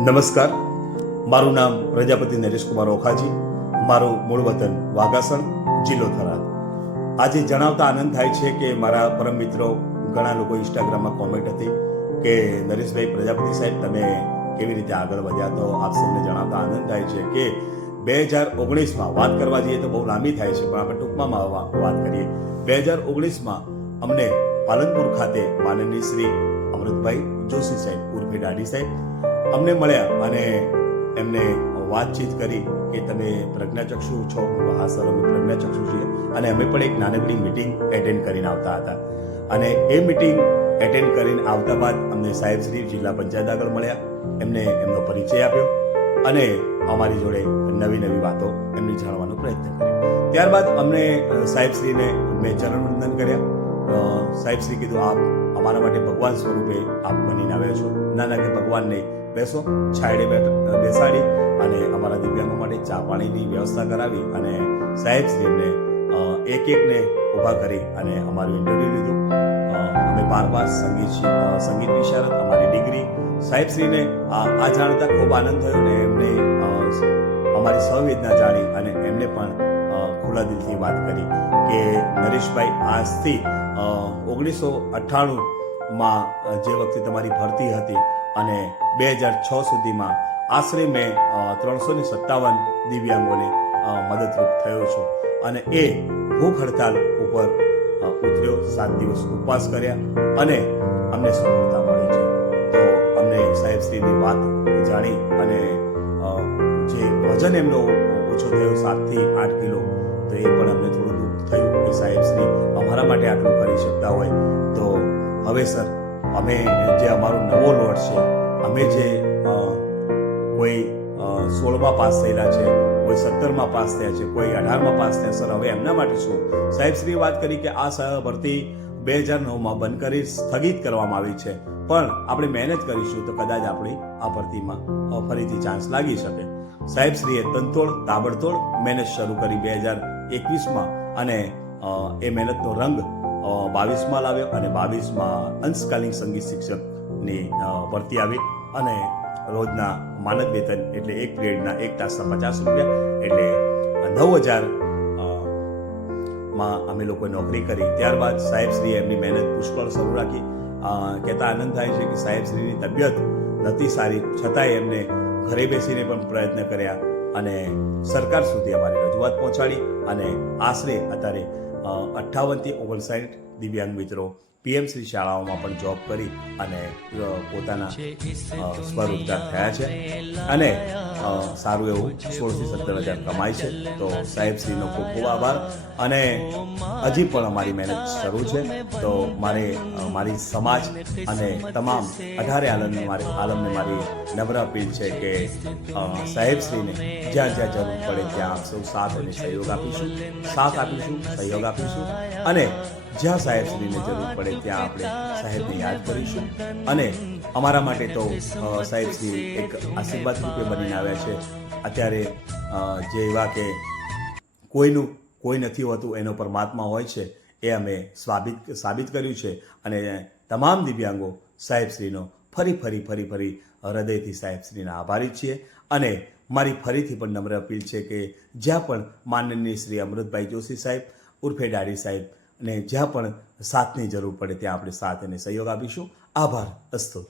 નમસ્કાર, મારું નામ પ્રજાપતિ નરેશ કુમાર ઓખાજી, મારું મૂળ વતન વાઘાસણ, જિલ્લો થરાદ. આજે જણાવતા આનંદ થાય છે કે મારા પરમ મિત્રો ઘણા લોકો ઇન્સ્ટાગ્રામમાં કોમેન્ટ હતી કે નરેશભાઈ પ્રજાપતિ સાહેબ તમે કેવી રીતે આગળ વધ્યા. તો આપ સૌને જણાવતા આનંદ થાય છે કે 2019માં વાત કરવા જઈએ તો બહુ લાંબી થાય છે, પણ આપણે ટૂંકમાં વાત કરીએ. 2019માં અમને પાલનપુર ખાતે માનનીય શ્રી અમૃતભાઈ જોશી સાહેબ ઉર્ફે દાઢી સાહેબ અમને મળ્યા અને એમને વાતચીત કરી કે તમે પ્રજ્ઞાચક્ષુ છો. હા સર, અમે પ્રજ્ઞાચક્ષુ છીએ અને અમે પણ એક નાનકડી મિટિંગ એટેન્ડ કરીને આવતા હતા. અને એ મિટિંગ એટેન્ડ કરીને આવતા બાદ અમને સાહેબ શ્રી જિલ્લા પંચાયત આગળ મળ્યા, એમને એમનો પરિચય આપ્યો અને અમારી જોડે નવી વાતો એમની જાણવાનો પ્રયત્ન કર્યો. ત્યારબાદ અમને સાહેબશ્રીને મેં ચરણવંદન કર્યા. સાહેબશ્રી કીધું આપ અમારા માટે ભગવાન સ્વરૂપે આપ બનીને આવ્યા છો. નાના કે ભગવાન નહીં, બેસો, છાયડે બેસાડી અને અમારા દિવ્યાંગો માટે ચા પાણીની વ્યવસ્થા કરાવી અને સાહેબશ્રીને એકને ઊભા કરી અને અમારું ઇન્ટરવ્યુ લીધું. અમે 12 પાસ સંગીત વિશારદ અમારી ડિગ્રી. સાહેબશ્રીને આ જાણતા ખૂબ આનંદ થયો ને એમને અમારી સંવેદના જાણી અને એમને પણ ખુલ્લા દિલથી વાત કરી કે નરેશભાઈ, આજથી 1998માં જે વખતે તમારી ભરતી હતી અને 2006 સુધીમાં આશરે મેં 357 દિવ્યાંગોને મદદરૂપ થયો છું અને એ ભૂખ હડતાલ ઉપર ઉતર્યો, 7 દિવસ ઉપવાસ કર્યા અને અમને સફળતા મળી છે. તો અમને સાહેબશ્રીની વાત જાણી અને જે વજન એમનો ઓછો થયો 7 થી 8 કિલો, તો એ પણ અમને થોડું દુઃખ થયું કે સાહેબશ્રી અમારા માટે આટલું કરી શકતા હોય. તો હવે સર, અમે જે અમારો નવો લોટ છે, અમે જે કોઈ 16માં પાસ થયેલા છે, કોઈ 17માં પાસ થયા છે, કોઈ 18માં પાસ થયા, સર હવે એમના માટે શું? સાહેબશ્રીએ વાત કરી કે આ ભરતી 2009માં બંધ કરી સ્થગિત કરવામાં આવી છે, પણ આપણે મહેનત કરીશું તો કદાચ આપણી આ ભરતીમાં ફરીથી ચાન્સ લાગી શકે. સાહેબશ્રીએ તાબડતોડ મહેનત શરૂ કરી 2021માં અને એ મહેનતનો રંગ 22માં લાવ્યો અને 22માં અંશકાલીન સંગીત શિક્ષકની ભરતી આવી અને રોજના માનદ વેતન એટલે એક પિરિયડના 1 તાસના 50 રૂપિયા એટલે 9000 અમે લોકોએ નોકરી કરી. ત્યારબાદ સાહેબશ્રીએ એમની મહેનત પુષ્કળ શરૂ રાખી. કહેતા આનંદ થાય છે કે સાહેબશ્રીની તબિયત નથી સારી, છતાંય એમને ઘરે બેસીને પણ પ્રયત્ન કર્યા અને સરકાર સુધી અમારી રજૂઆત પહોંચાડી અને આશરે અત્યારે 58 થી 59 દિવ્યાંગ મિત્રો પીએમસી શાળાઓમાં પણ જોબ કરી અને પોતાના સ્વરોજગાર થયા છે અને સારું એવું 16 થી 17 હજાર કમાય છે. તો સાહેબશ્રીનો ખૂબ ખૂબ આભાર અને હજી પણ અમારી મહેનત શરૂ છે. તો મારી સમાજ અને તમામ 18 આલમને મારી નમ્ર અપીલ છે કે સાહેબશ્રીને જ્યાં જરૂર પડે ત્યાં આપ સૌ સાથ અને સહયોગ આપીશું, સહયોગ આપીશું અને જ્યાં સાહેબશ્રીને જરૂર પડે ત્યાં આપણે સાહેબને યાદ કરીશું. અને અમારા માટે તો સાહેબશ્રી એક આશીર્વાદ રૂપે બનીને આવ્યા છે. અત્યારે જે એવા કે કોઈ નથી હોતું, એનો પરમાત્મા હોય છે, એ અમે સાબિત કર્યું છે અને તમામ દિવ્યાંગો સાહેબશ્રીનો ફરી હૃદયથી સાહેબશ્રીના આભારી છીએ. અને મારી ફરીથી પણ નમ્ર અપીલ છે કે જ્યાં પણ માનનીય શ્રી અમૃતભાઈ જોશી સાહેબ ઉર્ફે દાઢી સાહેબ ને જ્યાં પણ સાથની જરૂર પડે ત્યાં આપણે સાથ અને સહયોગ આપીશું. આભાર. અસ્તુ.